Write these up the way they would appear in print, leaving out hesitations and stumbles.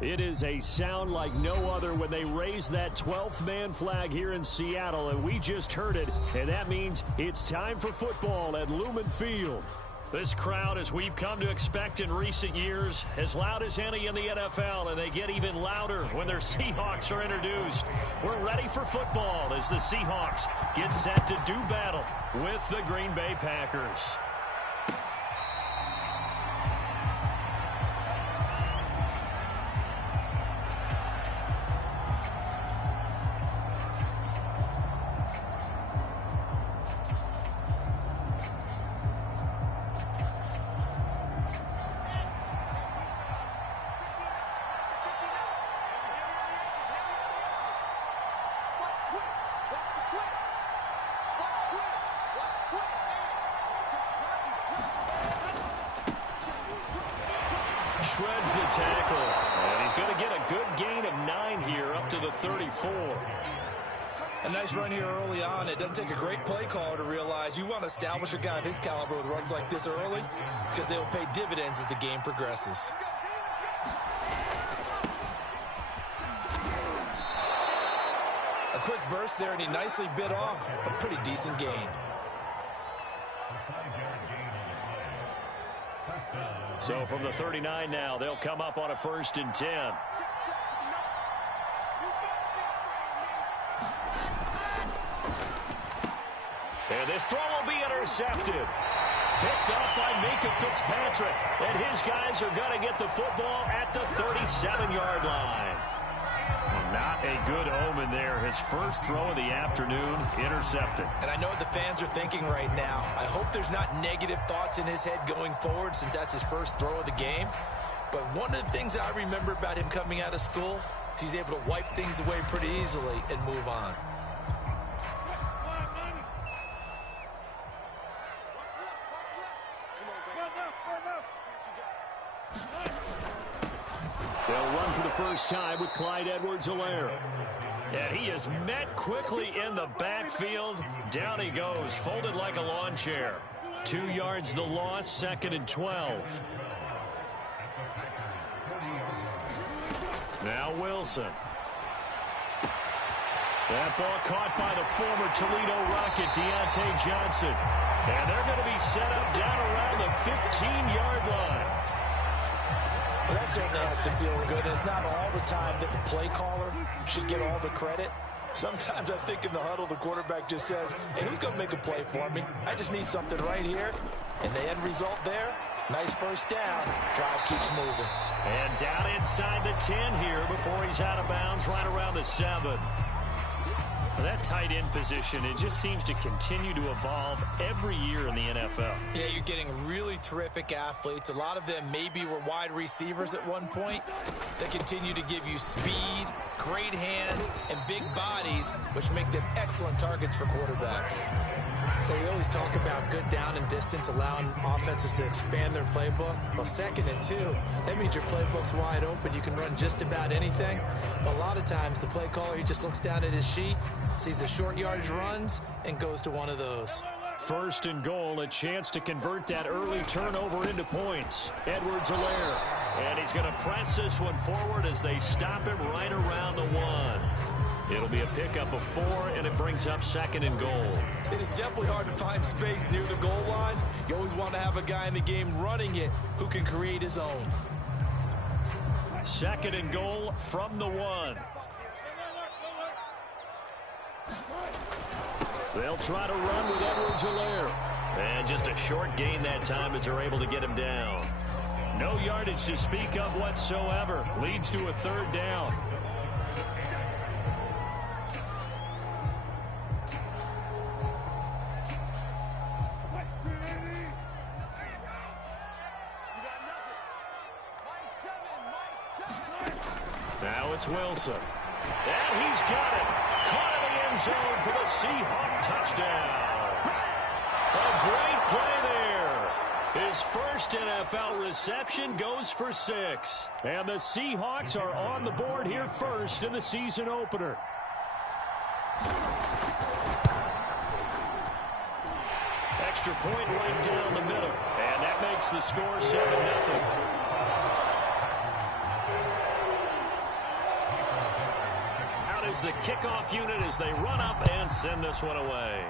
It is a sound like no other when they raise that 12th man flag here in Seattle, and we just heard it, and that means it's time for football at Lumen Field. This crowd, as we've come to expect in recent years, as loud as any in the NFL, and they get even louder when their Seahawks are introduced. We're ready for football as the Seahawks get set to do battle with the Green Bay Packers. Shreds the tackle, and he's going to get a good gain of 9 here up to the 34. A nice run here early on. It doesn't take a great play caller to realize you want to establish a guy of his caliber with runs like this early because they will pay dividends as the game progresses. A quick burst there, and he nicely bit off a pretty decent gain. So from the 39 now, they'll come up on a 1st and 10. And this throw will be intercepted. Picked up by Minkah Fitzpatrick. And his guys are going to get the football at the 37-yard line. Not a good omen there. His first throw of the afternoon, intercepted. And I know what the fans are thinking right now. I hope there's not negative thoughts in his head going forward since that's his first throw of the game. But one of the things I remember about him coming out of school is he's able to wipe things away pretty easily and move on. They'll run for the first time with Clyde Edwards-Helaire. And he is met quickly in the backfield. Down he goes, folded like a lawn chair. 2 yards the loss, 2nd and 12. Now Wilson. That ball caught by the former Toledo Rocket, Deontay Johnson. And they're going to be set up down around the 15-yard line. Well, that certainly has to feel good. It's not all the time that the play caller should get all the credit. Sometimes I think in the huddle, the quarterback just says, hey, who's going to make a play for me? I just need something right here. And the end result there, nice first down. Drive keeps moving. And down inside the 10 here before he's out of bounds, right around the 7. That tight end position, it just seems to continue to evolve every year in the NFL. Yeah, you're getting really terrific athletes. A lot of them maybe were wide receivers at one point. They continue to give you speed, great hands, and big bodies, which make them excellent targets for quarterbacks. Well, we always talk about good down and distance, allowing offenses to expand their playbook. Well, 2nd and 2, that means your playbook's wide open. You can run just about anything. But a lot of times, the play caller, he just looks down at his sheet, sees the short yardage runs, and goes to one of those. 1st and goal, a chance to convert that early turnover into points. Edwards-Helaire. And he's going to press this one forward as they stop him right around the 1. It'll be a pickup of 4, and it brings up 2nd and goal. It is definitely hard to find space near the goal line. You always want to have a guy in the game running it who can create his own. 2nd and goal from the 1. They'll try to run with Edwards-Helaire. And just a short gain that time as they're able to get him down. No yardage to speak of whatsoever. Leads to a 3rd down. Now it's Wilson. And he's got it. Caught in the end zone for the Seahawk touchdown. A great play there. His first NFL reception goes for 6. And the Seahawks are on the board here first in the season opener. Extra point right down the middle. And that makes the score 7-0. is the kickoff unit as they run up and send this one away.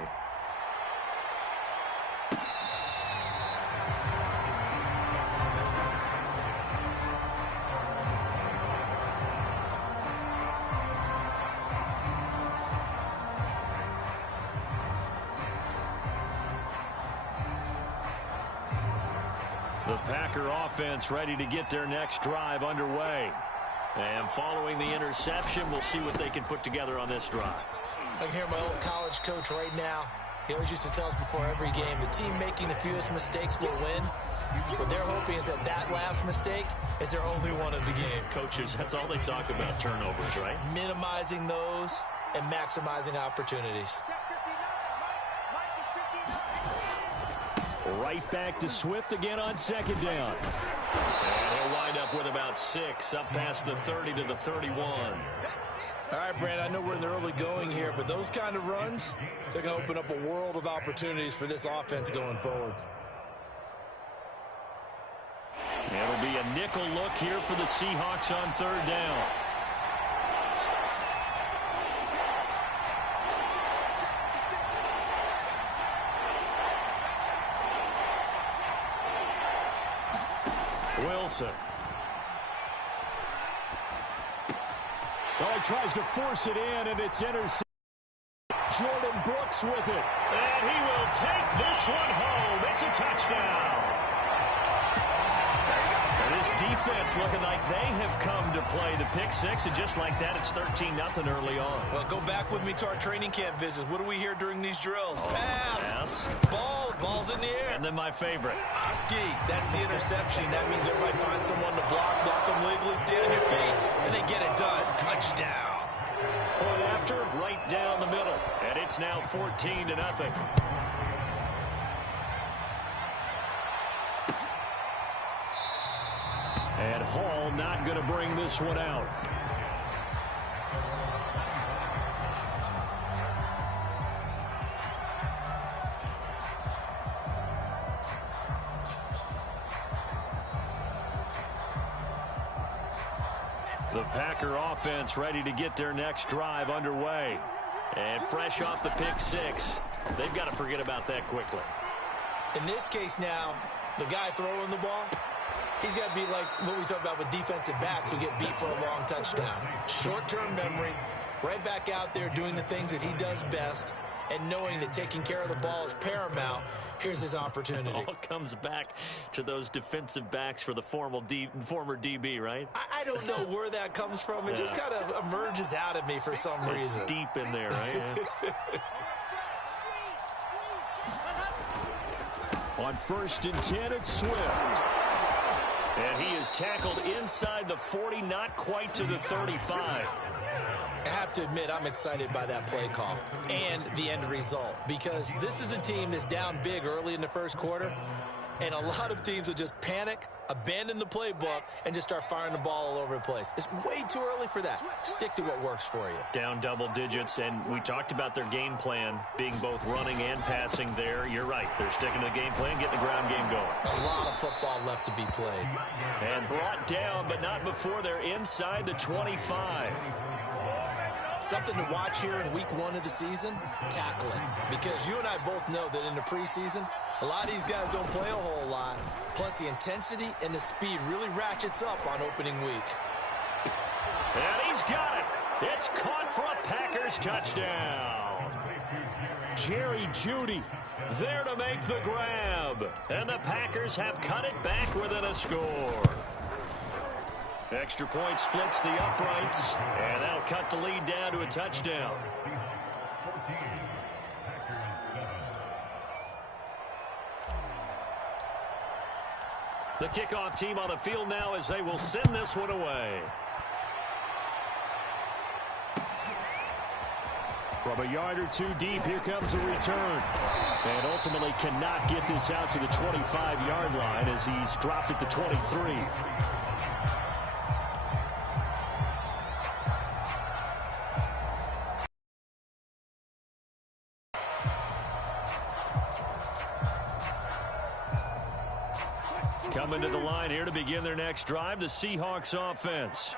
The Packer offense ready to get their next drive underway. And following the interception, we'll see what they can put together on this drive. I can hear my old college coach right now. He always used to tell us before every game, the team making the fewest mistakes will win. What they're hoping is that that last mistake is their only one of the game. Coaches, that's all they talk about, turnovers, right? Minimizing those and maximizing opportunities. Right back to Swift again on second down. And he'll wind up with about 6, up past the 30 to the 31. All right, Brand, I know we're in the early going here, but those kind of runs, they're going to open up a world of opportunities for this offense going forward. It'll be a nickel look here for the Seahawks on third down. Wilson. Oh, he tries to force it in, and it's intercepted. Jordan Brooks with it. And he will take this one home. It's a touchdown. And this defense looking like they have come to play the pick six, and just like that, it's 13-0 early on. Well, go back with me to our training camp visits. What do we hear during these drills? Pass. Ball's in the air. And then my favorite. Oski, that's the interception. That means everybody finds someone to block them legally, stay on your feet, and they get it done. Touchdown. Point after, right down the middle. And it's now 14-0. And Hall not going to bring this one out. The Packer offense ready to get their next drive underway. And fresh off the pick six, they've got to forget about that quickly. In this case now, the guy throwing the ball, he's got to be like what we talk about with defensive backs who get beat for a long touchdown. Short-term memory, right back out there doing the things that he does best, and knowing that taking care of the ball is paramount. Here's his opportunity. It all comes back to those defensive backs for the former DB, right? I don't know where that comes from. It just kind of emerges out of me for some reason. It's deep in there, right? Yeah. On 1st and 10, it's Swift. And he is tackled inside the 40, not quite to the 35. I have to admit, I'm excited by that play call and the end result, because this is a team that's down big early in the first quarter, and a lot of teams will just panic, abandon the playbook, and just start firing the ball all over the place. It's way too early for that. Stick to what works for you. Down double digits, and we talked about their game plan being both running and passing there. You're right. They're sticking to the game plan, getting the ground game going. A lot of football left to be played. And brought down, but not before they're inside the 25. Something to watch here in week 1 of the season, tackling. Because you and I both know that in the preseason, a lot of these guys don't play a whole lot. Plus, the intensity and the speed really ratchets up on opening week. And he's got it. It's caught for a Packers touchdown. Jerry Jeudy there to make the grab. And the Packers have cut it back within a score. Extra point splits the uprights, and that'll cut the lead down to a touchdown. The kickoff team on the field now as they will send this one away. From a yard or two deep, here comes a return. And ultimately cannot get this out to the 25-yard line as he's dropped at the 23. Coming to the line here to begin their next drive, the Seahawks offense.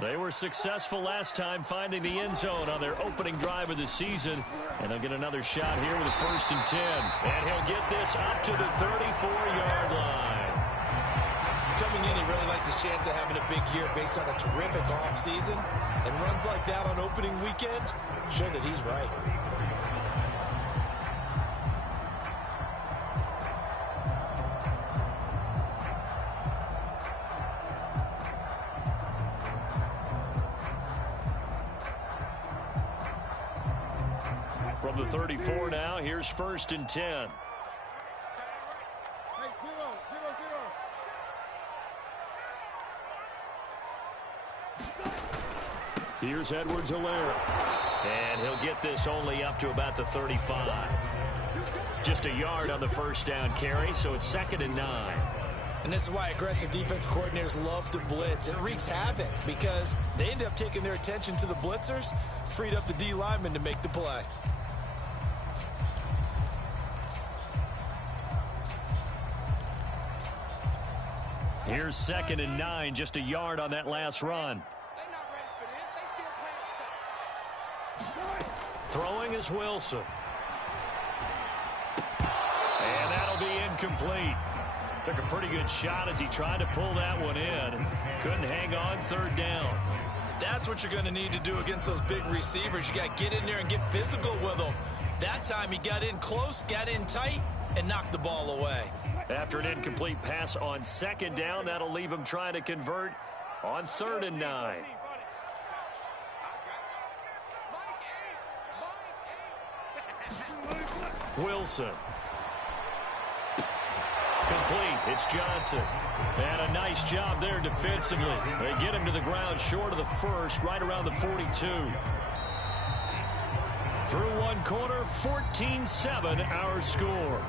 They were successful last time finding the end zone on their opening drive of the season. And they'll get another shot here with a 1st and 10. And he'll get this up to the 34-yard line. Coming in, he really liked his chance of having a big year based on a terrific offseason. And runs like that on opening weekend show that he's right. From the 34 now, here's 1st and 10. Here's Edwards-Helaire. And he'll get this only up to about the 35. Just a yard on the 1st down carry, so it's 2nd and 9. And this is why aggressive defense coordinators love to blitz. It wreaks havoc because they end up taking their attention to the blitzers, freed up the D lineman to make the play. Here's 2nd and 9, just a yard on that last run. Throwing is Wilson. And that'll be incomplete. Took a pretty good shot as he tried to pull that one in. Couldn't hang on, 3rd down. That's what you're going to need to do against those big receivers. You got to get in there and get physical with them. That time he got in close, got in tight, and knocked the ball away. After an incomplete pass on 2nd down, that'll leave him trying to convert on 3rd and 9. Wilson. Complete. It's Johnson. And a nice job there defensively. They get him to the ground short of the 1st, right around the 42. Through one quarter, 14-7 our score.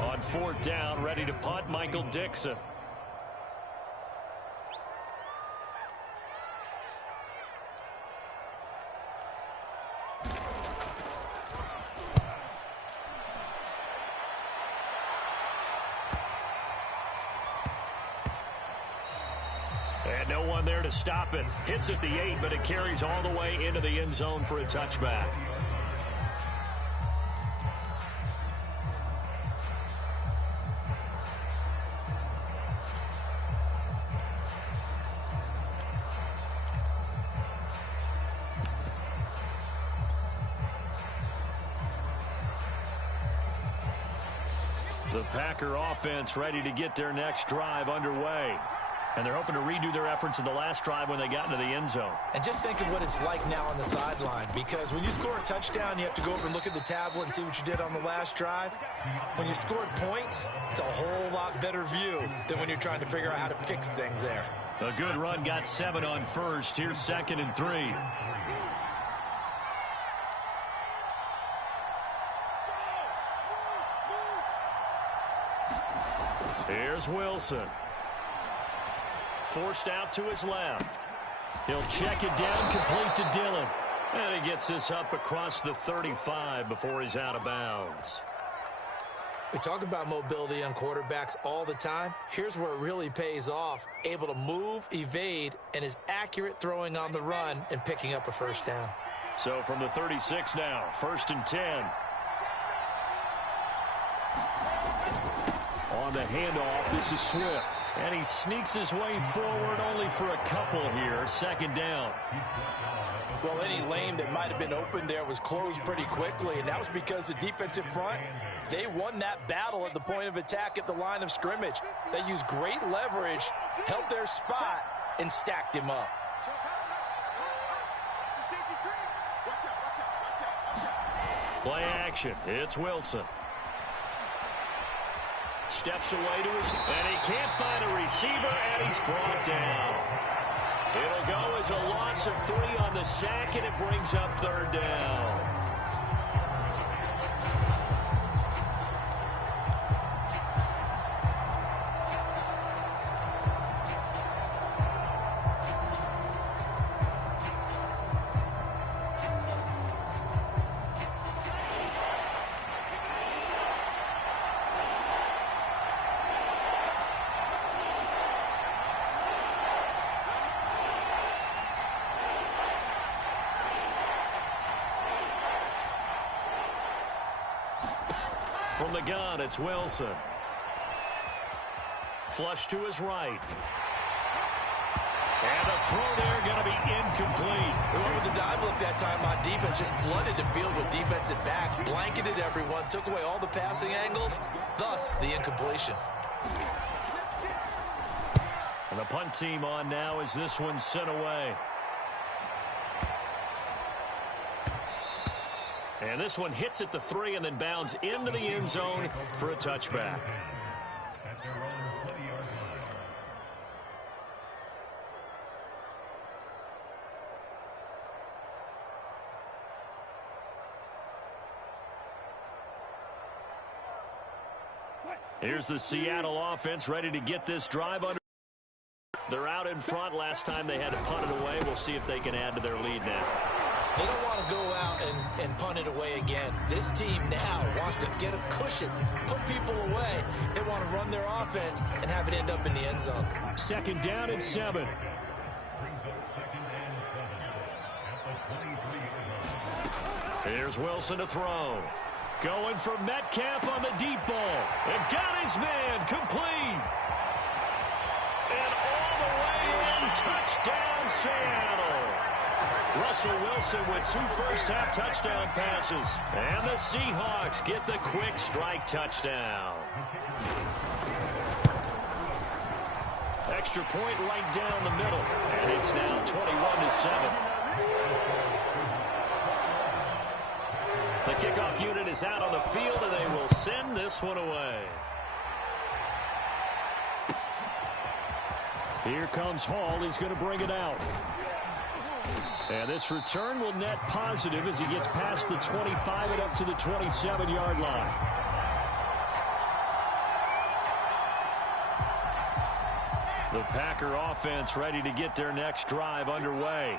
On 4th down, ready to punt, Michael Dixon. And no one there to stop it. Hits at the 8, but it carries all the way into the end zone for a touchback. The Packer offense ready to get their next drive underway. And they're hoping to redo their efforts in the last drive when they got into the end zone. And just think of what it's like now on the sideline, because when you score a touchdown, you have to go over and look at the tablet and see what you did on the last drive. When you scored points, it's a whole lot better view than when you're trying to figure out how to fix things there. A good run, got 7 on 1st. Here's 2nd and 3. Here's Wilson. Forced out to his left. He'll check it down, complete to Dillon. And he gets this up across the 35 before he's out of bounds. We talk about mobility on quarterbacks all the time. Here's where it really pays off. Able to move, evade, and is accurate throwing on the run and picking up a 1st down. So from the 36 now, 1st and 10. On the handoff, this is Swift. And he sneaks his way forward only for a couple here. 2nd down. Well, any lane that might have been open there was closed pretty quickly, and that was because the defensive front, they won that battle at the point of attack at the line of scrimmage. They used great leverage, held their spot, and stacked him up. Play action. It's Wilson. Steps away to his, and he can't find a receiver, and he's brought down. It'll go as a loss of 3 on the sack, and it brings up 3rd down. From the gun, it's Wilson. Flush to his right. And the throw there going to be incomplete. Whoever the dive look that time on defense just flooded the field with defensive backs, blanketed everyone, took away all the passing angles, thus the incompletion. And the punt team on now as this one's sent away. And this one hits at the 3 and then bounds into the end zone for a touchback. Here's the Seattle offense ready to get this drive under. They're out in front. Last time they had to punt it away. We'll see if they can add to their lead now. They don't want to go out and punt it away again. This team now wants to get a cushion, put people away. They want to run their offense and have it end up in the end zone. 2nd down and 7. Here's Wilson to throw. Going for Metcalf on the deep ball. And got his man complete. And all the way in, touchdown Seattle. Russell Wilson with 2 first-half touchdown passes. And the Seahawks get the quick strike touchdown. Extra point right down the middle. And it's now 21-7. The kickoff unit is out on the field, and they will send this one away. Here comes Hall. He's going to bring it out. And this return will net positive as he gets past the 25 and up to the 27-yard line. The Packer offense ready to get their next drive underway.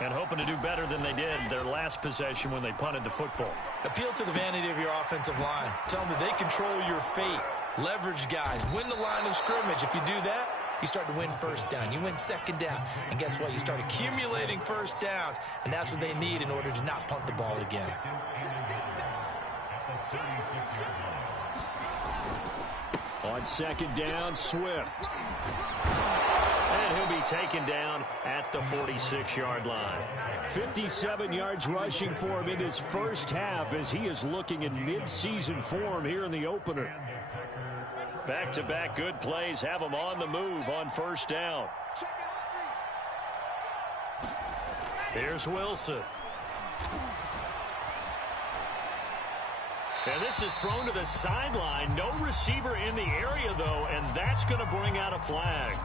And hoping to do better than they did their last possession when they punted the football. Appeal to the vanity of your offensive line. Tell them that they control your fate. Leverage guys. Win the line of scrimmage. If you do that, you start to win first down. You win 2nd down. And guess what? You start accumulating first downs. And that's what they need in order to not punt the ball again. On 2nd down, Swift. And he'll be taken down at the 46-yard line. 57 yards rushing for him in his first half as he is looking in mid-season form here in the opener. Back-to-back good plays have him on the move on 1st down. Here's Wilson. And this is thrown to the sideline. No receiver in the area, though, and that's going to bring out a flag.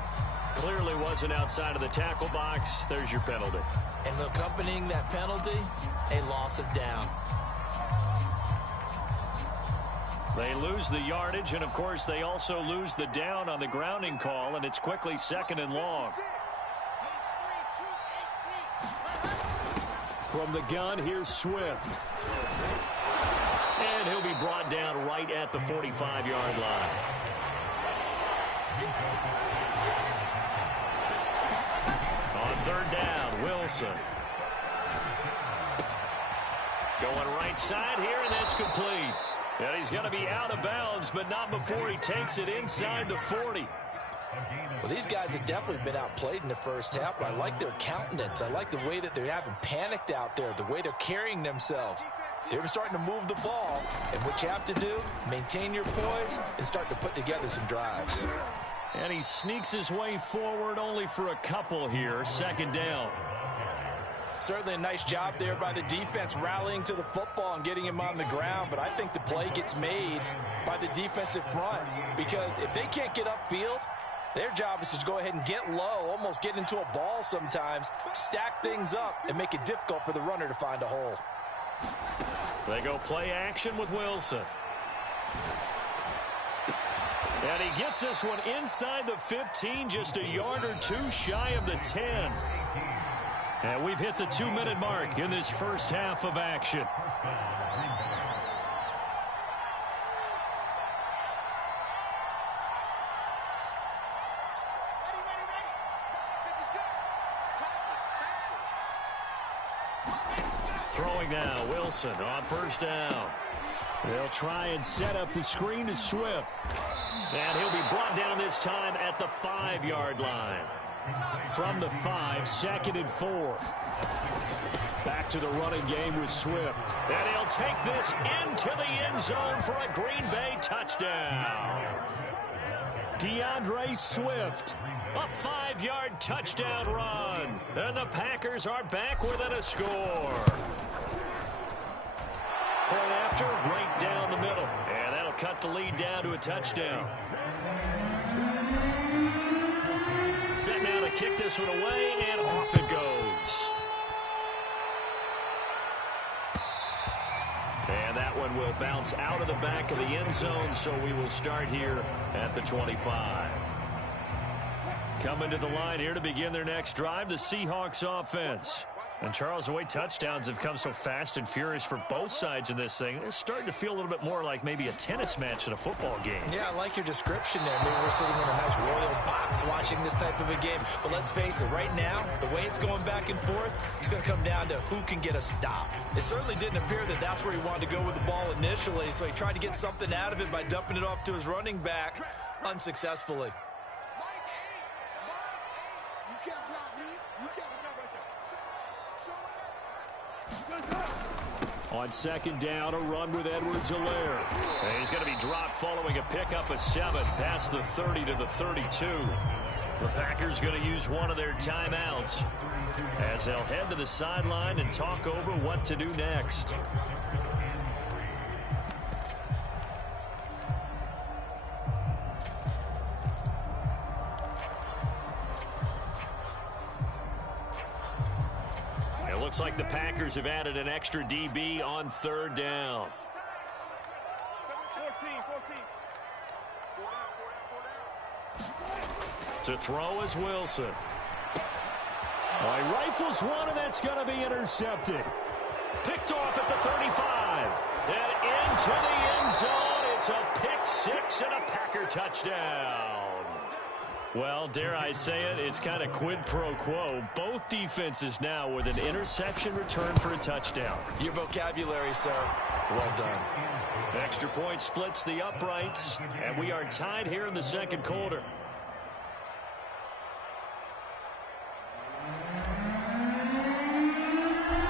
Clearly wasn't outside of the tackle box. There's your penalty. And accompanying that penalty, a loss of down. They lose the yardage, and, of course, they also lose the down on the grounding call, and it's quickly 2nd and long. From the gun, here's Swift. And he'll be brought down right at the 45-yard line. On 3rd down, Wilson. Going right side here, and that's complete. And he's going to be out of bounds, but not before he takes it inside the 40. Well, these guys have definitely been outplayed in the first half, but I like their countenance. I like the way that they haven't panicked out there, the way they're carrying themselves. They're starting to move the ball, and what you have to do, maintain your poise and start to put together some drives. And he sneaks his way forward only for a couple here. 2nd down. Certainly a nice job there by the defense rallying to the football and getting him on the ground, but I think the play gets made by the defensive front because if they can't get upfield, their job is to go ahead and get low, almost get into a ball sometimes, stack things up, and make it difficult for the runner to find a hole. They go play action with Wilson. And he gets this one inside the 15, just a yard or two shy of the 10. And we've hit the 2-minute mark in this first half of action. Throwing now, Wilson on 1st down. They'll try and set up the screen to Swift. And he'll be brought down this time at the 5-yard line. From the 5, 2nd and 4. Back to the running game with Swift. And he'll take this into the end zone for a Green Bay touchdown. DeAndre Swift, a 5-yard touchdown run. And the Packers are back within a score. Point after, right down the middle. And that'll cut the lead down to a touchdown. Set now to kick this one away, and off it goes. And that one will bounce out of the back of the end zone, so we will start here at the 25. Coming to the line here to begin their next drive, the Seahawks offense. And Charles, the way touchdowns have come so fast and furious for both sides in this thing, it's starting to feel a little bit more like maybe a tennis match in a football game. Yeah, I like your description there. Maybe we're sitting in a nice royal box watching this type of a game. But let's face it, right now, the way it's going back and forth, it's going to come down to who can get a stop. It certainly didn't appear that that's where he wanted to go with the ball initially, so he tried to get something out of it by dumping it off to his running back unsuccessfully. On 2nd down, a run with Edwards-Helaire. And he's going to be dropped following a pickup of 7 past the 30 to the 32. The Packers going to use one of their timeouts as they'll head to the sideline and talk over what to do next. Looks like the Packers have added an extra DB on 3rd down. 14. To throw is Wilson. Well, he rifles one, and that's going to be intercepted. Picked off at the 35. And into the end zone. It's a pick 6 and a Packer touchdown. Well, dare I say it, it's kind of quid pro quo. Both defenses now with an interception return for a touchdown. Your vocabulary, sir. Well done. Extra point splits the uprights, and we are tied here in the 2nd quarter.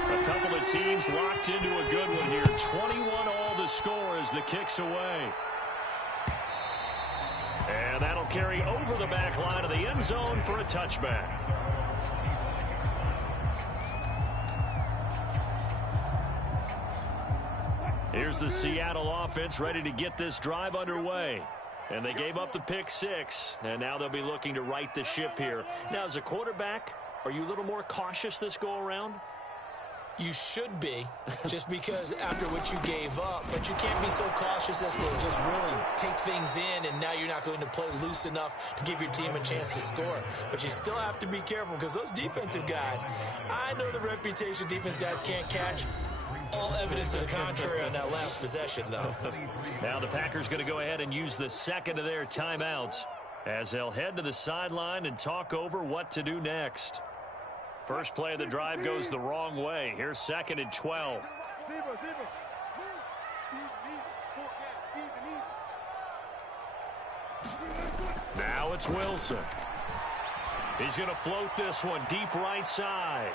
A couple of teams locked into a good one here. 21 all the score as the kick's away. And that'll carry over the back line of the end zone for a touchback. Here's the Seattle offense ready to get this drive underway. And they gave up the pick 6, and now they'll be looking to right the ship here. Now, as a quarterback, are you a little more cautious this go-around? You should be, just because after what you gave up, but you can't be so cautious as to just really take things in, and now you're not going to play loose enough to give your team a chance to score. But you still have to be careful, because those defensive guys, I know the reputation defense guys can't catch. All evidence to the contrary on that last possession, though. Now the Packers going to go ahead and use the 2nd of their timeouts as they'll head to the sideline and talk over what to do next. First play of the drive goes the wrong way. Here's 2nd and 12. Now it's Wilson. He's going to float this one deep right side.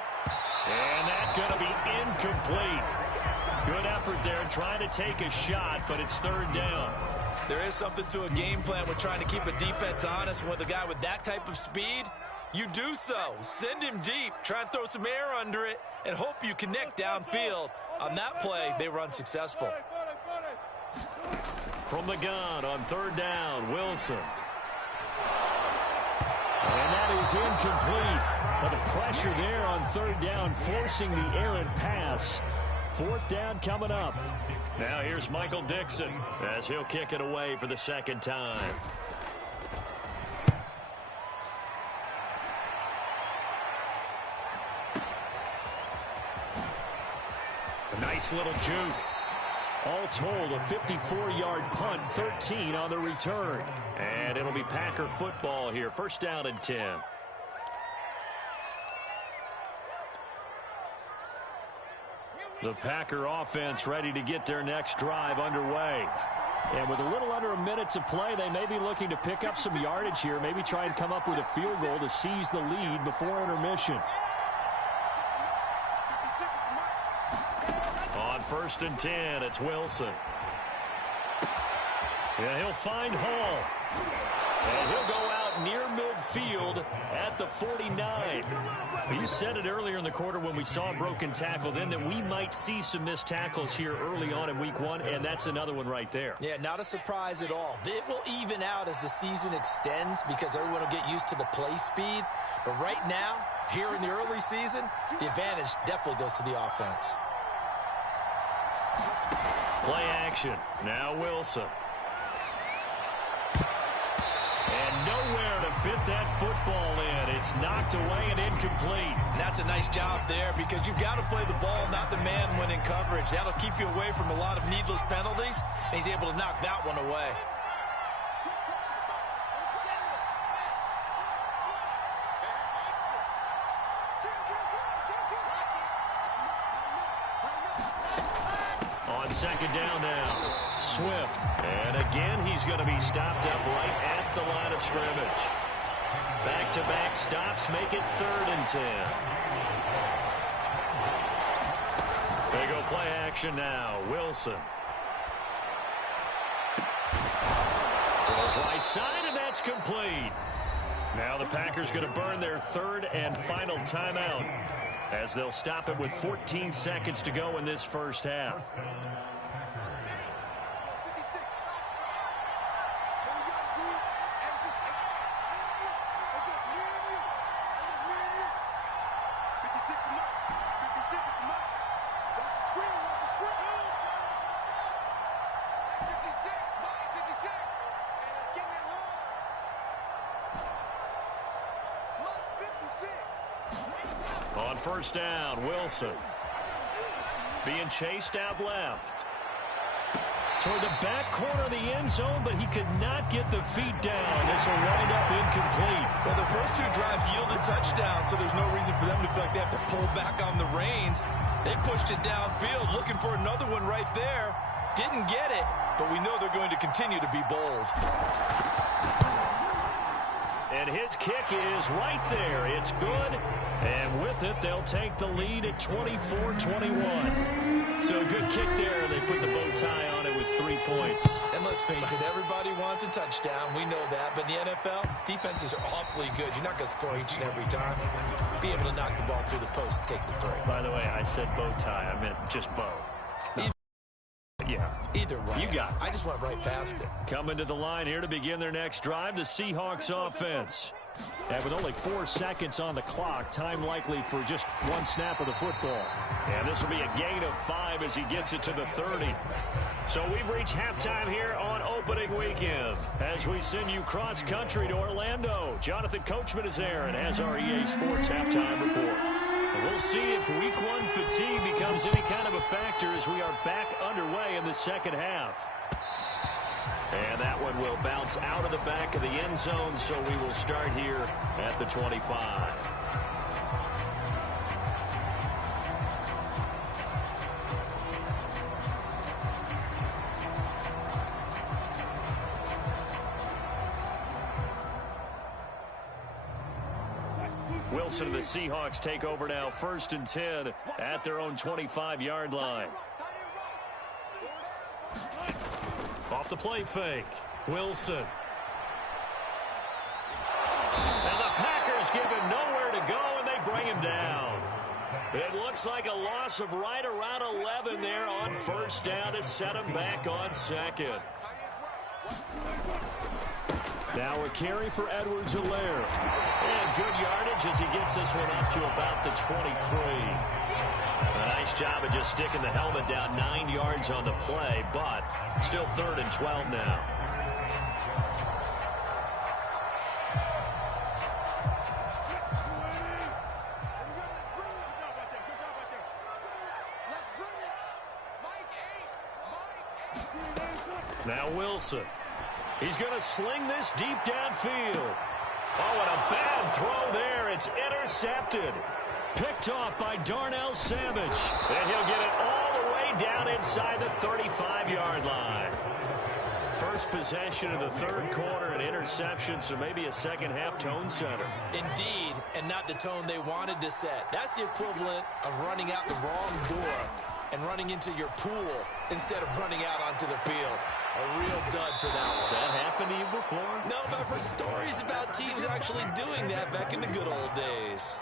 And that's going to be incomplete. Good effort there trying to take a shot, but it's 3rd down. There is something to a game plan with trying to keep a defense honest. With a guy with that type of speed, you do so. Send him deep, try and throw some air under it, and hope you connect downfield. On that play, they were unsuccessful. From the gun on 3rd down, Wilson. And that is incomplete. But the pressure there on 3rd down, forcing the errant pass. 4th down coming up. Now here's Michael Dixon as he'll kick it away for the 2nd time. A nice little juke. All told, a 54-yard punt, 13 on the return. And it'll be Packer football here. 1st down and 10. The Packer offense ready to get their next drive underway. And with a little under a minute to play, they may be looking to pick up some yardage here, maybe try and come up with a field goal to seize the lead before intermission. On 1st and 10, it's Wilson. And he'll find Hall. And he'll go out near midfield at the 49. You said it earlier in the quarter when we saw a broken tackle then that we might see some missed tackles here early on in week 1, and that's another one right there. Yeah, not a surprise at all. It will even out as the season extends because everyone will get used to the play speed. But right now, here in the early season, the advantage definitely goes to the offense. Play action. Now Wilson. And nowhere to fit that football in. It's knocked away and incomplete. And that's a nice job there because you've got to play the ball, not the man when in coverage. That'll keep you away from a lot of needless penalties, and he's able to knock that one away. On 2nd down now. Swift. And again, he's going to be stopped up right at the line of scrimmage. Back-to-back stops make it 3rd and 10. They go play action now. Wilson. Throws right side, and that's complete. Now the Packers going to burn their 3rd and final timeout as they'll stop it with 14 seconds to go in this first half. On 1st down, Wilson. Being chased out left. Toward the back corner of the end zone, but he could not get the feet down. This will wind up incomplete. Well, the first 2 drives yielded touchdowns, so there's no reason for them to feel like they have to pull back on the reins. They pushed it downfield, looking for another one right there. Didn't get it, but we know they're going to continue to be bold. And his kick is right there. It's good. And with it, they'll take the lead at 24-21. So a good kick there. They put the bow tie on it with 3 points. And let's face it, everybody wants a touchdown. We know that. But in the NFL, defenses are awfully good. You're not going to score each and every time. Be able to knock the ball through the post and take the 3. By the way, I said bow tie. I meant just bow. Yeah. Either way. You got it. I just went right past it. Coming to the line here to begin their next drive, the Seahawks offense. And with only 4 seconds on the clock, time likely for just 1 snap of the football. And this will be a gain of 5 as he gets it to the 30. So we've reached halftime here on opening weekend. As we send you cross-country to Orlando, Jonathan Coachman is there and has our EA Sports halftime report. And we'll see if week 1 fatigue becomes any kind of a factor as we are back underway in the second half. And that one will bounce out of the back of the end zone, so we will start here at the 25. Wilson and the Seahawks take over now, 1st and 10 at their own 25-yard line. Off the play fake, Wilson. And the Packers give him nowhere to go, and they bring him down. It looks like a loss of right around 11 there on 1st down to set him back on 2nd. Now a carry for Edwards-Helaire. And good yardage as he gets this one up to about the 23. A nice job of just sticking the helmet down 9 yards on the play, but still 3rd and 12 now. Now Wilson. He's going to sling this deep downfield. Oh, and a bad throw there. It's intercepted. Picked off by Darnell Savage. And he'll get it all way down inside the 35-yard line. First possession of the third quarter, an interception, so maybe a second-half tone setter. Indeed, and not the tone they wanted to set. That's the equivalent of running out the wrong door and running into your pool instead of running out onto the field. A real dud for that one. Has that happened to you before? No, but I've heard stories about teams actually doing that back in the good old days.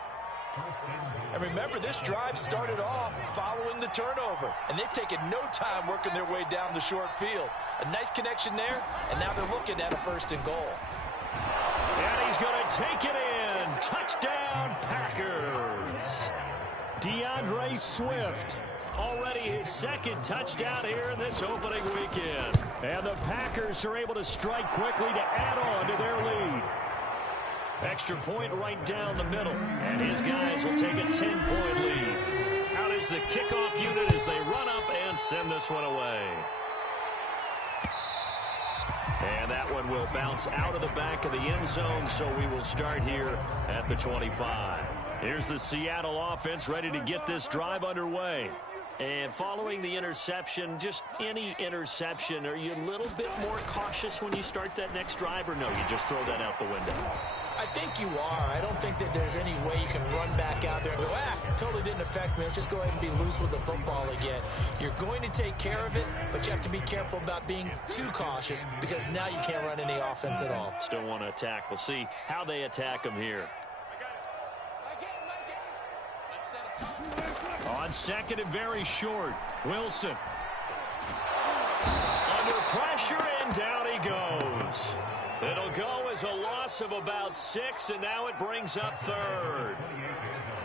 And remember, this drive started off following the turnover, and they've taken no time working their way down the short field. A nice connection there, and now they're looking at a 1st and goal. And he's going to take it in. Touchdown, Packers. DeAndre Swift. Already his second touchdown here in this opening weekend. And the Packers are able to strike quickly to add on to their lead. Extra point right down the middle. And his guys will take a 10-point lead. Out is the kickoff unit as they run up and send this one away. And that one will bounce out of the back of the end zone, so we will start here at the 25. Here's the Seattle offense ready to get this drive underway. And following the interception, just any interception, are you a little bit more cautious when you start that next drive, or no, you just throw that out the window? I think you are. I don't think that there's any way you can run back out there and go, totally didn't affect me. Let's just go ahead and be loose with the football again. You're going to take care of it, but you have to be careful about being too cautious because now you can't run any offense at all. Still want to attack. We'll see how they attack them here. On second and very short, Wilson. Under pressure, and down he goes. It'll go as a loss of about 6, and now it brings up third.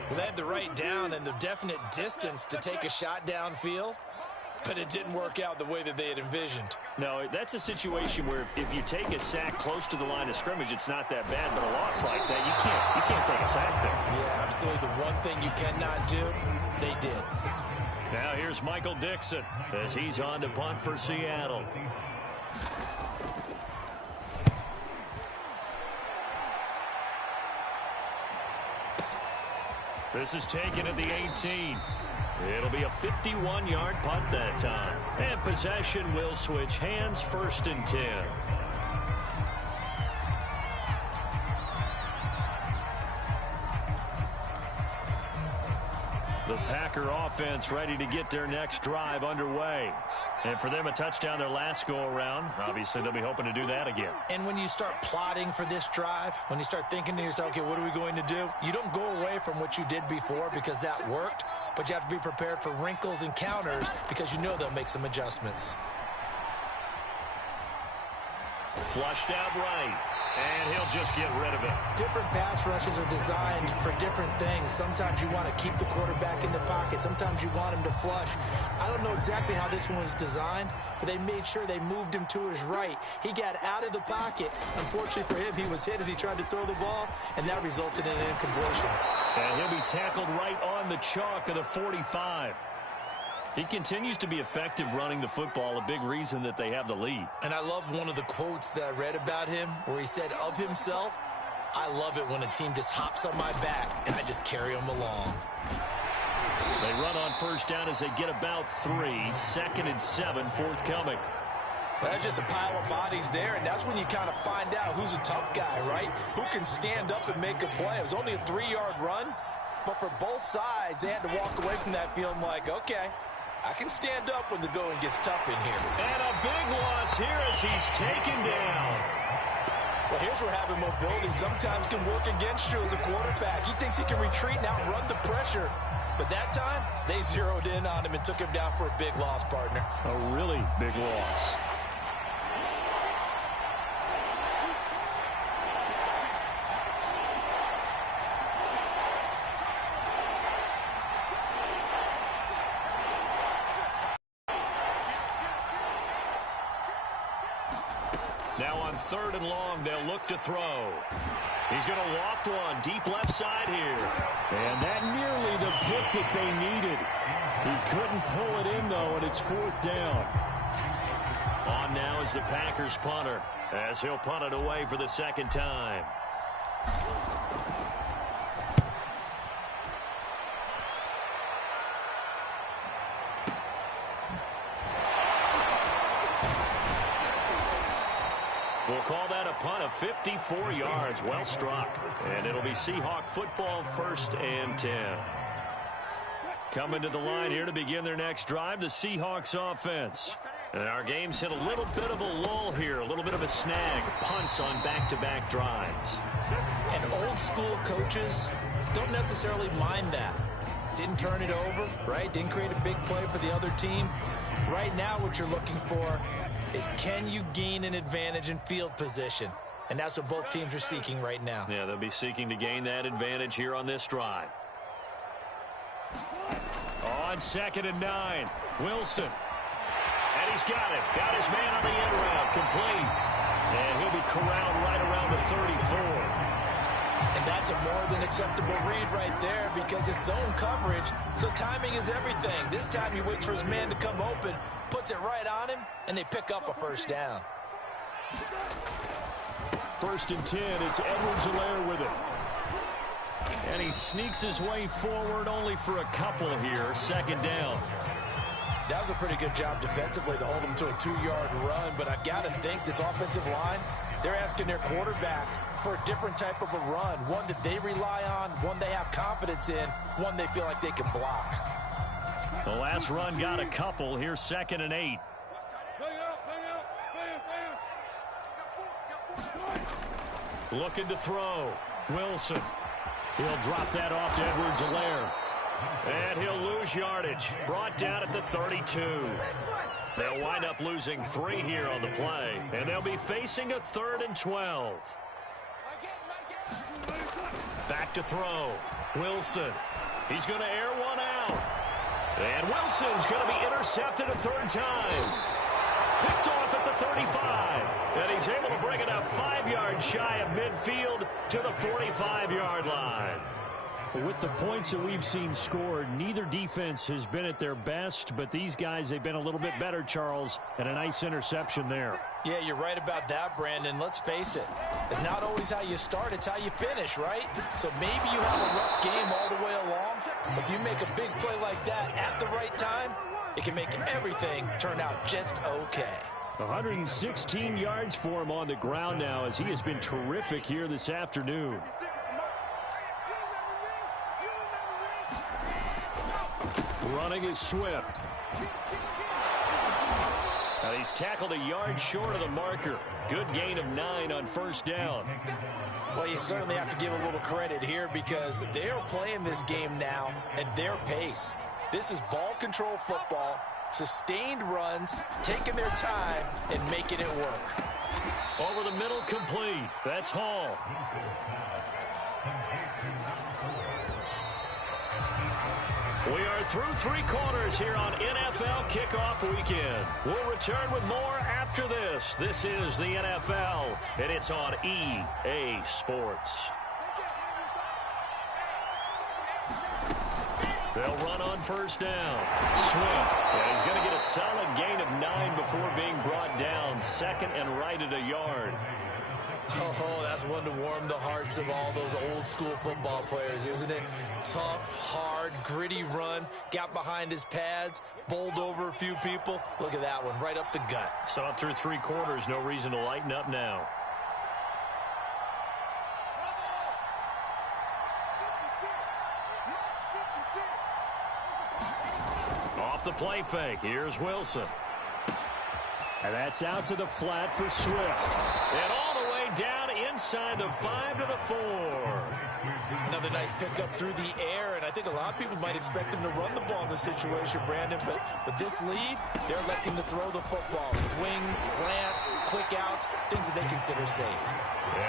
Well, they had the right down and the definite distance to take a shot downfield, but it didn't work out the way that they had envisioned. No, that's a situation where if you take a sack close to the line of scrimmage, it's not that bad, but a loss like that, you can't take a sack there. Yeah, absolutely. The one thing you cannot do, they did. Now here's Michael Dixon as he's on to punt for Seattle. This is taken at the 18. It'll be a 51-yard punt that time. And possession will switch hands, 1st and 10. The Packer offense ready to get their next drive underway. And for them, a touchdown their last go-around. Obviously, they'll be hoping to do that again. And when you start plotting for this drive, when you start thinking to yourself, okay, what are we going to do? You don't go away from what you did before because that worked, but you have to be prepared for wrinkles and counters because you know they'll make some adjustments. Flushed out right. And he'll just get rid of it. Different pass rushes are designed for different things. Sometimes you want to keep the quarterback in the pocket. Sometimes you want him to flush. I don't know exactly how this one was designed, but they made sure they moved him to his right. He got out of the pocket. Unfortunately for him, he was hit as he tried to throw the ball, and that resulted in an incompletion. And he'll be tackled right on the chalk of the 45. He continues to be effective running the football, a big reason that they have the lead. And I love one of the quotes that I read about him where he said of himself, I love it when a team just hops on my back and I just carry them along. They run on 1st down as they get about 3. 2nd and 7 forthcoming. Well, that's just a pile of bodies there, and that's when you kind of find out who's a tough guy, right? Who can stand up and make a play. It was only a 3-yard run, but for both sides, they had to walk away from that feeling like, okay, I can stand up when the going gets tough in here. And a big loss here as he's taken down. Well, here's where having mobility sometimes can work against you as a quarterback. He thinks he can retreat and outrun the pressure. But that time, they zeroed in on him and took him down for a big loss, partner. A really big loss. Now on 3rd and long, they'll look to throw. He's going to loft one deep left side here. And that nearly the pick that they needed. He couldn't pull it in, though, and it's 4th down. On now is the Packers punter as he'll punt it away for the 2nd time. We'll call that a punt of 54 yards. Well struck. And it'll be Seahawk football, 1st and 10. Coming to the line here to begin their next drive, the Seahawks offense. And our game's hit a little bit of a lull here, a little bit of a snag. Punts on back-to-back drives. And old school coaches don't necessarily mind that. Didn't turn it over, right? Didn't create a big play for the other team. Right now what you're looking for is, can you gain an advantage in field position? And that's what both teams are seeking right now. Yeah, they'll be seeking to gain that advantage here on this drive. On 2nd and 9, Wilson. And he's got it. Got his man on the end route. Complete. And he'll be corralled right around the 34. And that's a more than acceptable read right there because it's zone coverage, so timing is everything. This time he waits for his man to come open, puts it right on him, and they pick up a first down. 1st and 10, it's Edwards-Helaire with it. And he sneaks his way forward only for a couple here. 2nd down. That was a pretty good job defensively to hold him to a 2-yard run, but I've got to think this offensive line, they're asking their quarterback for a different type of a run, one that they rely on, one they have confidence in, one they feel like they can block. The last run got a couple. Here's 2nd and 8. Looking to throw. Wilson. He'll drop that off to Edwards-Helaire. And he'll lose yardage. Brought down at the 32. They'll wind up losing 3 here on the play. And they'll be facing a 3rd and 12. Back to throw. Wilson. He's going to air one out. And Wilson's going to be intercepted a 3rd time. Picked off at the 35. And he's able to bring it up 5 yards shy of midfield to the 45-yard line. With the points that we've seen scored, neither defense has been at their best, but these guys, they've been a little bit better, Charles, and a nice interception there. Yeah, you're right about that, Brandon. Let's face it. It's not always how you start, it's how you finish, right? So maybe you have a rough game all the way along. If you make a big play like that at the right time, it can make everything turn out just okay. 116 yards for him on the ground now as he has been terrific here this afternoon. Running is Swift. And he's tackled a yard short of the marker. Good gain of 9 on 1st down. Well, you certainly have to give a little credit here because they're playing this game now at their pace. This is ball control football, sustained runs, taking their time and making it work. Over the middle, complete. That's Hall. We are through 3 quarters here on NFL Kickoff Weekend. We'll return with more after this. This is the NFL, and it's on EA Sports. They'll run on 1st down. Swift. And he's going to get a solid gain of 9 before being brought down. 2nd and right at a yard. Oh, that's one to warm the hearts of all those old school football players, isn't it? Tough, hard, gritty run, got behind his pads, bowled over a few people. Look at that one, right up the gut. Saw it through 3 quarters, no reason to lighten up now. Off the play fake, here's Wilson. And that's out to the flat for Swift. And all the way down inside the 5 to the 4. Another nice pickup through the air, and I think a lot of people might expect him to run the ball in this situation, Brandon, but with this lead, they're electing to throw the football. Swings, slants, quick outs, things that they consider safe.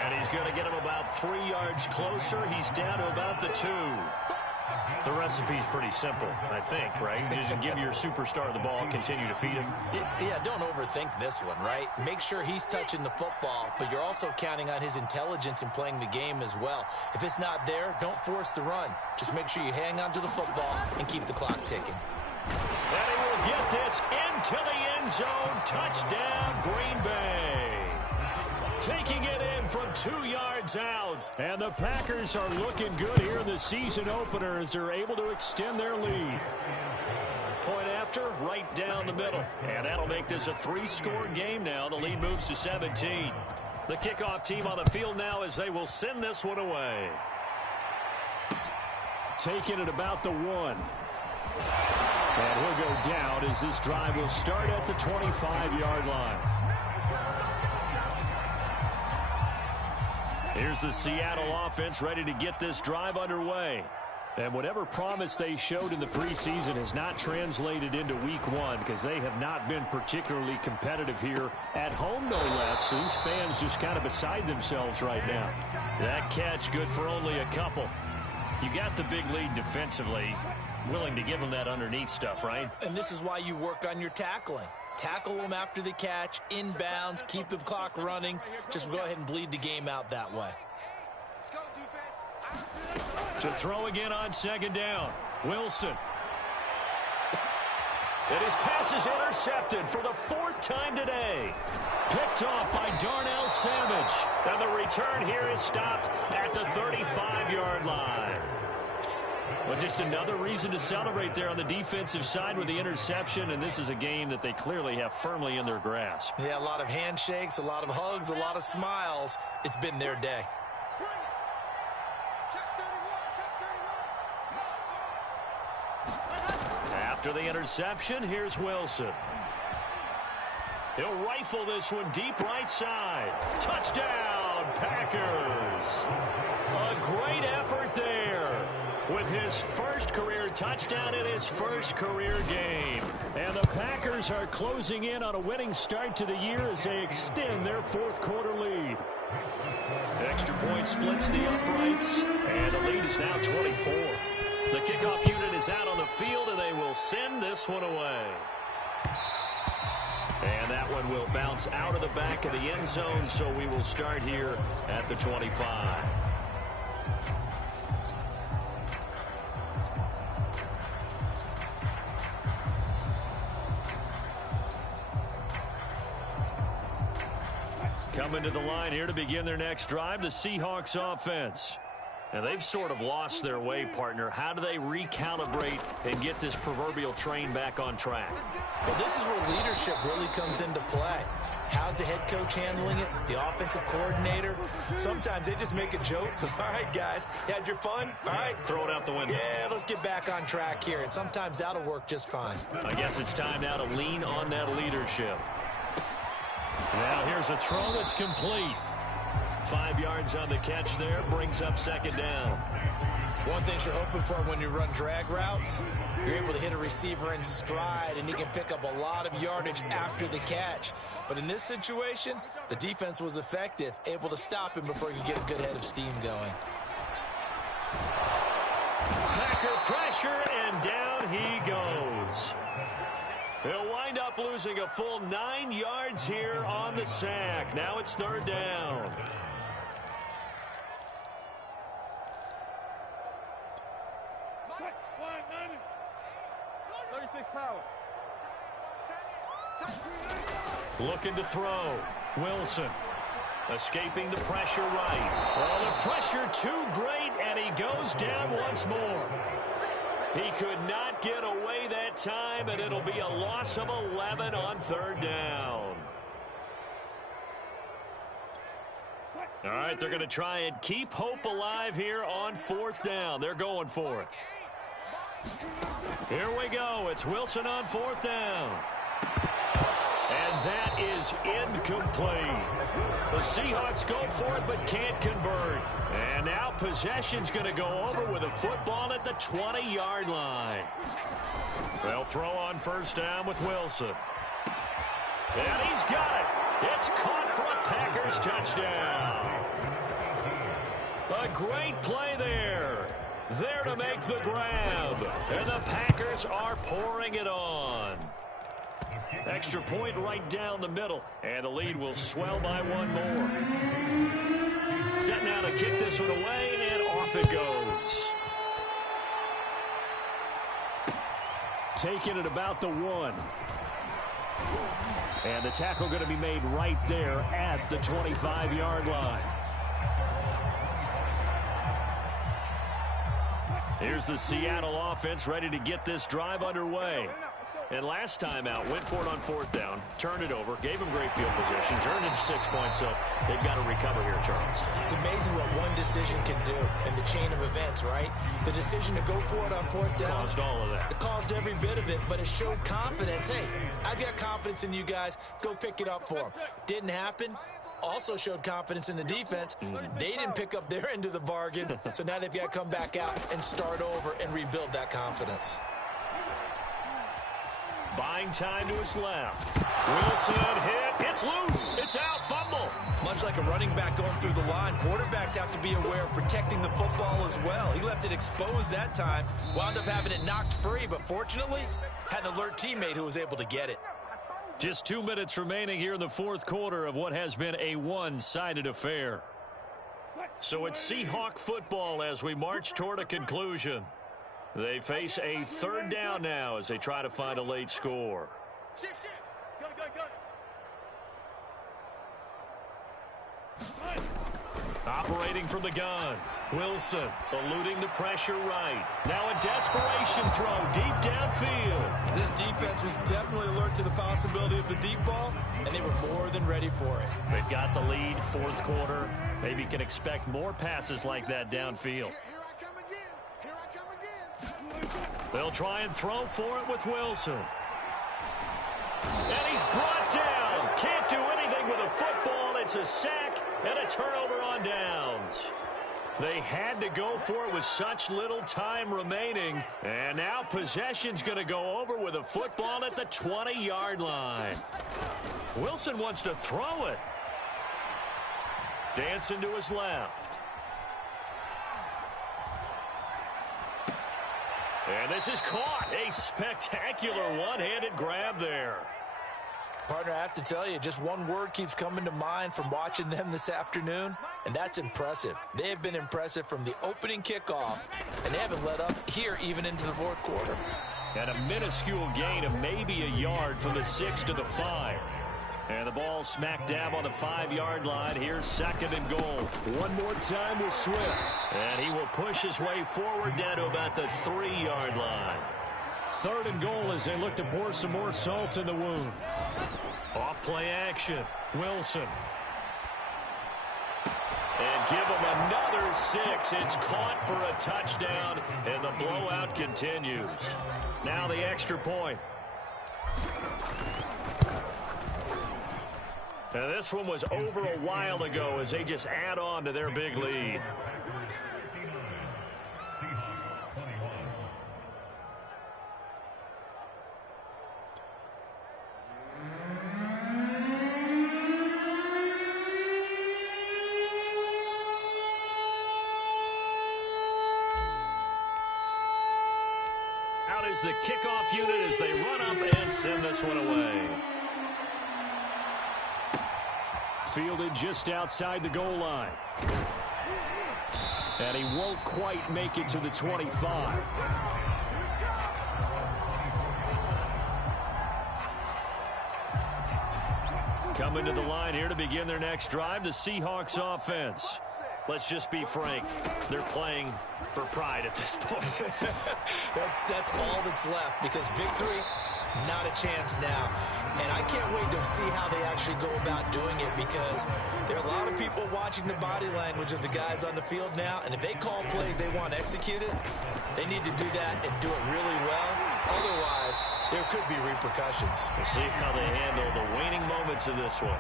And he's going to get him about 3 yards closer. He's down to about the 2. The recipe's pretty simple, I think, right? You just give your superstar the ball, continue to feed him. Yeah, don't overthink this one, right? Make sure he's touching the football, but you're also counting on his intelligence in playing the game as well. If it's not there, don't force the run. Just make sure you hang on to the football and keep the clock ticking. And he will get this into the end zone. Touchdown, Green Bay. Taking it in from 2 yards out. And the Packers are looking good here in the season opener as they're able to extend their lead. Point after, right down the middle. And that'll make this a 3-score game now. The lead moves to 17. The kickoff team on the field now as they will send this one away. Taking it about the 1. And he'll go down as this drive will start at the 25-yard line. Here's the Seattle offense ready to get this drive underway. And whatever promise they showed in the preseason has not translated into week 1 because they have not been particularly competitive here at home, no less. So these fans just kind of beside themselves right now. That catch good for only a couple. You got the big lead defensively. Willing to give them that underneath stuff, right? And this is why you work on your tackling. Tackle them after the catch, inbounds, keep the clock running. Just go ahead and bleed the game out that way. To throw again on second down. Wilson. And his pass is intercepted for the 4th time today. Picked off by Darnell Savage. And the return here is stopped at the 35-yard line. Well, just another reason to celebrate there on the defensive side with the interception, and this is a game that they clearly have firmly in their grasp. Yeah, a lot of handshakes, a lot of hugs, a lot of smiles. It's been their day. After the interception, here's Wilson. He'll rifle this one deep right side. Touchdown, Packers. A great effort there with his first career touchdown in his first career game. And the Packers are closing in on a winning start to the year as they extend their 4th quarter lead. Extra point splits the uprights, and the lead is now 24. The kickoff unit is out on the field, and they will send this one away. And that one will bounce out of the back of the end zone, so we will start here at the 25. Coming to the line here to begin their next drive, the Seahawks offense. And they've sort of lost their way, partner. How do they recalibrate and get this proverbial train back on track? Well, this is where leadership really comes into play. How's the head coach handling it? The offensive coordinator? Sometimes they just make a joke. All right, guys, you had your fun? All right. Throw it out the window. Yeah, let's get back on track here. And sometimes that'll work just fine. I guess it's time now to lean on that leadership. Now here's a throw that's complete. 5 yards on the catch there, brings up second down. One thing you're hoping for when you run drag routes, you're able to hit a receiver in stride, and he can pick up a lot of yardage after the catch. But in this situation, the defense was effective, able to stop him before he could get a good head of steam going. Packer pressure, and down he goes. He'll wind up losing a full 9 yards here on the sack. Now it's third down. Looking to throw. Wilson escaping the pressure right. Well, the pressure too great, and he goes down once more. He could not get away that time, and it'll be a loss of 11 on third down. All right, they're going to try and keep hope alive here on fourth down. They're going for it. Here we go. It's Wilson on fourth down. And that is incomplete. The Seahawks go for it but can't convert. And now possession's going to go over with a football at the 20-yard line. They'll throw on first down with Wilson. And he's got it. It's caught for a Packers touchdown. A great play there. There to make the grab. And the Packers are pouring it on. Extra point right down the middle. And the lead will swell by one more. Set now to kick this one away, and off it goes. Taking it about the 1. And the tackle going to be made right there at the 25-yard line. Here's the Seattle offense ready to get this drive underway. And last time out, went for it on fourth down, turned it over, gave him great field position, turned it into 6 points, so they've got to recover here, Charles. It's amazing what one decision can do in the chain of events, right? The decision to go for it on fourth down. Caused all of that. It caused every bit of it, but it showed confidence. Hey, I've got confidence in you guys. Go pick it up for them. Didn't happen. Also showed confidence in the defense. They didn't pick up their end of the bargain, so now they've got to come back out and start over and rebuild that confidence. Buying time to his left. Wilson hit. It's loose. It's out. Fumble. Much like a running back going through the line, quarterbacks have to be aware of protecting the football as well. He left it exposed that time, wound up having it knocked free, but fortunately had an alert teammate who was able to get it. Just 2 minutes remaining here in the fourth quarter of what has been a one-sided affair. So it's Seahawk football as we march toward a conclusion. They face a third down now as they try to find a late score. Operating from the gun. Wilson eluding the pressure right. Now a desperation throw deep downfield. This defense was definitely alert to the possibility of the deep ball, and they were more than ready for it. They've got the lead, fourth quarter. Maybe can expect more passes like that downfield. They'll try and throw for it with Wilson. And he's brought down. Can't do anything with a football. It's a sack and a turnover on downs. They had to go for it with such little time remaining. And now possession's going to go over with a football at the 20-yard line. Wilson wants to throw it. Dancing to his left. And this is caught. A spectacular one-handed grab there. Partner, I have to tell you, just one word keeps coming to mind from watching them this afternoon, and that's impressive. They have been impressive from the opening kickoff, and they haven't let up here even into the fourth quarter. And a minuscule gain of maybe a yard from the 6 to the 5. And the ball smack dab on the 5-yard line. Here's second and goal. One more time with Swift. And he will push his way forward down to about the 3-yard line. Third and goal as they look to pour some more salt in the wound. Off play action. Wilson. And give him another 6. It's caught for a touchdown, and the blowout continues. Now the extra point. And this one was over a while ago as they just add on to their big lead. Out is the kickoff unit as they run up and send this one away. Fielded just outside the goal line. And he won't quite make it to the 25. Coming to the line here to begin their next drive, the Seahawks offense. Let's just be frank. They're playing for pride at this point. That's all that's left, because victory, not a chance now. And I can't wait to see how they actually go about doing it, because there are a lot of people watching the body language of the guys on the field now, and if they call plays they want executed, they need to do that and do it really well. Otherwise, there could be repercussions. We'll see how they handle the waning moments of this one.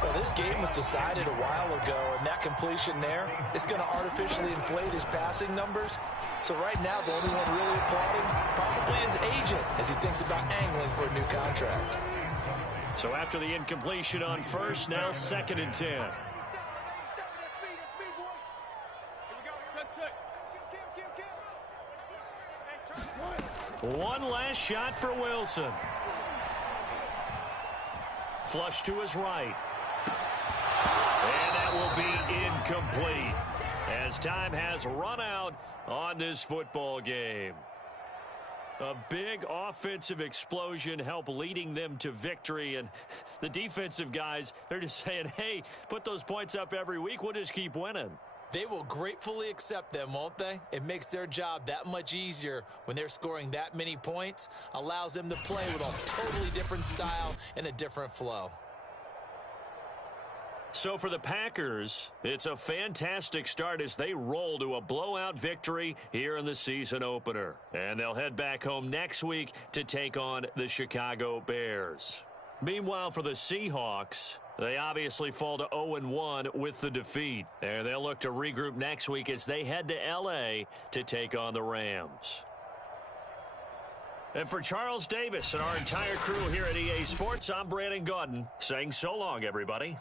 Well, this game was decided a while ago, and that completion there is going to artificially inflate his passing numbers. So right now, the only one really applauding probably his agent as he thinks about angling for a new contract. So after the incompletion on first, now second and 10. One last shot for Wilson. Flush to his right. And that will be incomplete as time has run out on this football game. A big offensive explosion helped leading them to victory, and the defensive guys, they're just saying, hey, put those points up every week, we'll just keep winning. They will gratefully accept them, won't they? It makes their job that much easier when they're scoring that many points, allows them to play with a totally different style and a different flow. So for the Packers, it's a fantastic start as they roll to a blowout victory here in the season opener. And they'll head back home next week to take on the Chicago Bears. Meanwhile, for the Seahawks, they obviously fall to 0-1 with the defeat. And they'll look to regroup next week as they head to L.A. to take on the Rams. And for Charles Davis and our entire crew here at EA Sports, I'm Brandon Gaudin saying so long, everybody.